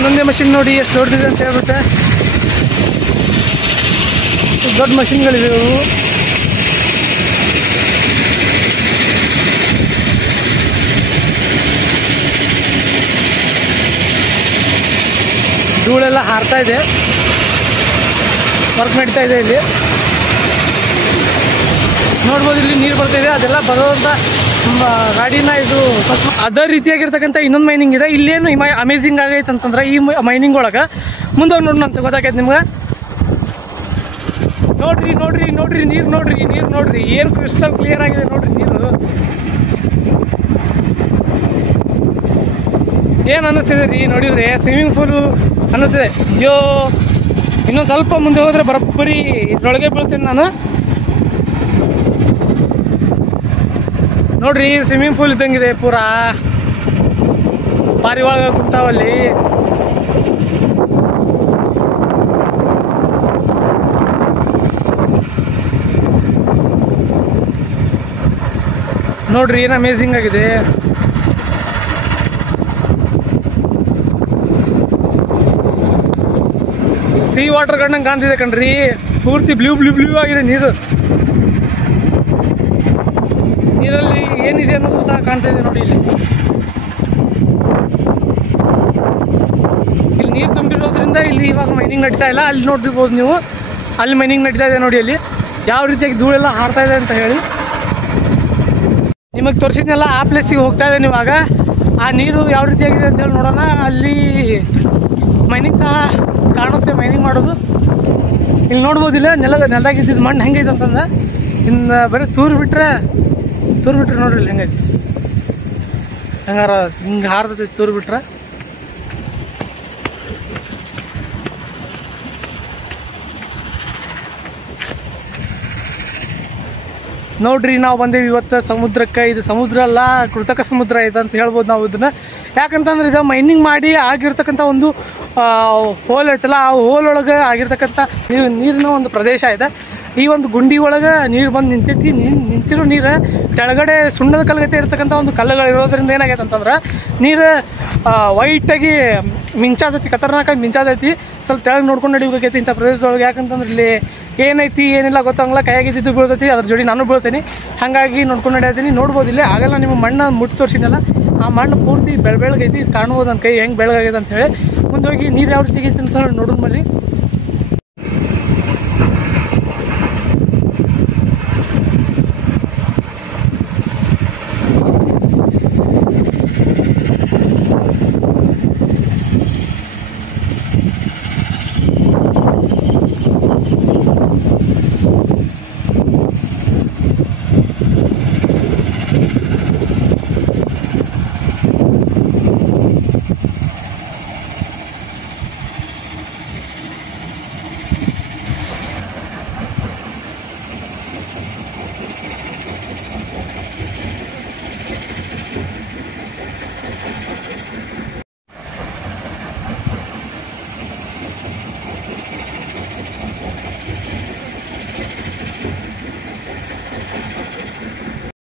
ಒಂದೊಂದೇ ಮಷಿನ್ ನೋಡಿ ಎಷ್ಟು ದೊಡ್ಡದಿದೆ ಅಂತ ಹೇಳ್ಬಿಟ್ಟೆ. ದೊಡ್ಡ ಮಷಿನ್ಗಳಿವೆ ಇವು. ಧೂಳೆಲ್ಲ ಹಾರ್ತಾ ಇದೆ, ವರ್ಕ್ ನಡೀತಾ ಇದೆ. ಇಲ್ಲಿ ನೋಡ್ಬೋದು, ಇಲ್ಲಿ ನೀರು ಬರ್ತಾಯಿದೆ. ಅದೆಲ್ಲ ಬರೋಂಥ ಗಾಡಿನ ಇದು ಅದೇ ರೀತಿಯಾಗಿರ್ತಕ್ಕಂಥ ಇನ್ನೊಂದು ಮೈನಿಂಗ್ ಇದೆ. ಇಲ್ಲೇನು ಅಮೇಝಿಂಗ್ ಆಗೈತೆ ಅಂತಂದ್ರೆ ಈ ಮೈನಿಂಗ್ ಒಳಗೆ ಮುಂದೋಗಿ ನೋಡೋಣ ಅಂತ ಗೊತ್ತಾಗೈತೆ ನಿಮ್ಗೆ. ನೋಡ್ರಿ ನೋಡ್ರಿ ನೋಡ್ರಿ ನೀರು ನೋಡ್ರಿ, ನೀರು ನೋಡ್ರಿ ಏನು ಕ್ರಿಸ್ಟಲ್ ಕ್ಲಿಯರ್ ಆಗಿದೆ ನೋಡ್ರಿ ನೀರು. ಏನು ಅನ್ನಿಸ್ತಿದೆ ರೀ ನೋಡಿದ್ರೆ, ಸ್ವಿಮ್ಮಿಂಗ್ ಪೂಲು ಅನ್ನಿಸ್ತಿದೆ. ಅಯ್ಯೋ ಇನ್ನೊಂದು ಸ್ವಲ್ಪ ಮುಂದೆ ಹೋದರೆ ಬರೋಬ್ಬರಿ ಇದ್ರೊಳಗೆ ಬೀಳ್ತೀನಿ ನಾನು. ನೋಡ್ರಿ ಸ್ವಿಮ್ಮಿಂಗ್ ಪೂಲ್ ಇದ್ದಂಗಿದೆ ಪೂರಾ. ಪಾರಿವಾಳ ಕುಂತಾವಲ್ಲಿ. ನೋಡ್ರಿ ಏನು ಅಮೇಝಿಂಗ್ ಆಗಿದೆ. ಸೀ ವಾಟರ್ ಕಂಡಂಗೆ ಕಾಣ್ತಿದೆ ಕಣ್ರಿ. ಪೂರ್ತಿ ಬ್ಲೂ ಬ್ಲೂ ಬ್ಲೂ ಆಗಿದೆ ನೀರು. ನೀರಲ್ಲಿ ಏನಿದೆ ಅನ್ನೋದು ಸಹ ಕಾಣ್ತಾ ಇದೆ ನೋಡಿ. ಇಲ್ಲಿ ನೀರು ತುಂಬಿರೋದ್ರಿಂದ ಇಲ್ಲಿ ಇವಾಗ ಮೈನಿಂಗ್ ನಡೀತಾ ಇಲ್ಲ. ಅಲ್ಲಿ ನೋಡಿರ್ಬೋದು ನೀವು, ಅಲ್ಲಿ ಮೈನಿಂಗ್ ನಡೀತಾ ಇದೆ ನೋಡಿ. ಅಲ್ಲಿ ಯಾವ ರೀತಿಯಾಗಿ ಧೂಳೆಲ್ಲ ಹಾರ್ತಾ ಇದೆ ಅಂತ ಹೇಳಿ ನಿಮಗೆ ತೋರಿಸಿದ್ನೆಲ್ಲ ಆ ಪ್ಲೇಸಿಗೆ ಹೋಗ್ತಾ ಇದ್ದೇನೆ ಇವಾಗ. ಆ ನೀರು ಯಾವ ರೀತಿಯಾಗಿದೆ ಅಂತೇಳಿ ನೋಡೋಣ. ಅಲ್ಲಿ ಮೈನಿಂಗ್ ಸಹ ಕಾಣುತ್ತೆ, ಮೈನಿಂಗ್ ಮಾಡೋದು. ಇಲ್ಲಿ ನೋಡ್ಬೋದಿಲ್ಲ ನೆಲದಾಗ ಇದ್ದಿದ್ದು ಮಣ್ಣು ಹೆಂಗೈತೆ ಅಂತಂದ್ರೆ, ಇನ್ನು ಬರೀ ತೂರು ಬಿಟ್ರೆ ನೋಡ್ರಿ ಇಲ್ಲಿ ಹೆಂಗೈತಿ. ಹೆಂಗಾರ ಹಿಂಗೆ ಹಾರ್ತೈತಿ ತೂರು ಬಿಟ್ರೆ. ನೋಡ್ರಿ ನಾವು ಬಂದೇವಿ ಇವತ್ತು ಸಮುದ್ರಕ್ಕೆ. ಇದು ಸಮುದ್ರ ಅಲ್ಲ, ಕೃತಕ ಸಮುದ್ರ ಇದೆ ಅಂತ ಹೇಳ್ಬೋದು ನಾವು ಇದನ್ನ. ಯಾಕಂತಂದ್ರೆ ಇದು ಮೈನಿಂಗ್ ಮಾಡಿ ಆಗಿರ್ತಕ್ಕಂಥ ಒಂದು ಹೋಲ್ ಐತಲ್ಲ, ಆ ಹೋಲ್ ಒಳಗೆ ಆಗಿರ್ತಕ್ಕಂಥ ನೀರಿನ ಒಂದು ಪ್ರದೇಶ ಇದೆ. ಈ ಒಂದು ಗುಂಡಿ ಒಳಗೆ ನೀರು ಬಂದು ನಿಂತೈತಿ. ನಿಂತಿರೋ ನೀರು ಕೆಳಗಡೆ ಸುಣ್ಣದ ಕಲ್ಗತೆ ಇರ್ತಕ್ಕಂಥ ಒಂದು ಕಲ್ಲುಗಳು ಇರೋದ್ರಿಂದ ಏನಾಗೈತೆ ಅಂತಂದ್ರೆ ನೀರು ವೈಟಾಗಿ ಮಿಂಚಾದೈತಿ, ಖತರ್ನಾಕಾಗಿ ಮಿಂಚಾದೈತಿ. ಸ್ವಲ್ಪ ತೆಳಗೆ ನೋಡ್ಕೊಂಡು ನಡಿಬೇಕಾಗೈತಿ ಇಂಥ ಪ್ರದೇಶದೊಳಗೆ. ಯಾಕಂತಂದ್ರೆ ಇಲ್ಲಿ ಏನೈತಿ ಏನಿಲ್ಲ ಗೊತ್ತಾಗಲ್ಲ, ಕೈಯಾಗಿದ್ದು ಬೀಳ್ತೈತಿ. ಅದ್ರ ಜೋಡಿ ನಾನು ಬೀಳ್ತೀನಿ, ಹಾಗಾಗಿ ನೋಡ್ಕೊಂಡು ನಡೆಯತ್ತೀನಿ. ನೋಡ್ಬೋದಿಲ್ಲ ಆಗಲ್ಲ ನಿಮ್ಮ ಮಣ್ಣು ಮುಟ್ಟಿ ತೋರಿಸಿದ್ನಲ್ಲ, ಆ ಮಣ್ಣು ಪೂರ್ತಿ ಬೆಳಗೈತಿ. ಕಾಣ್ಬೋದು ನನ್ನ ಕೈ ಹೆಂಗೆ ಬೆಳಗಾಗೈತೆ ಅಂತ ಹೇಳಿ. ಮುಂದೆ ಹೋಗಿ ನೀರು ಯಾವ ರೀತಿ ಆಗೈತಿ ಅಂತ ನೋಡೋಣ ಬರ್ರಿ.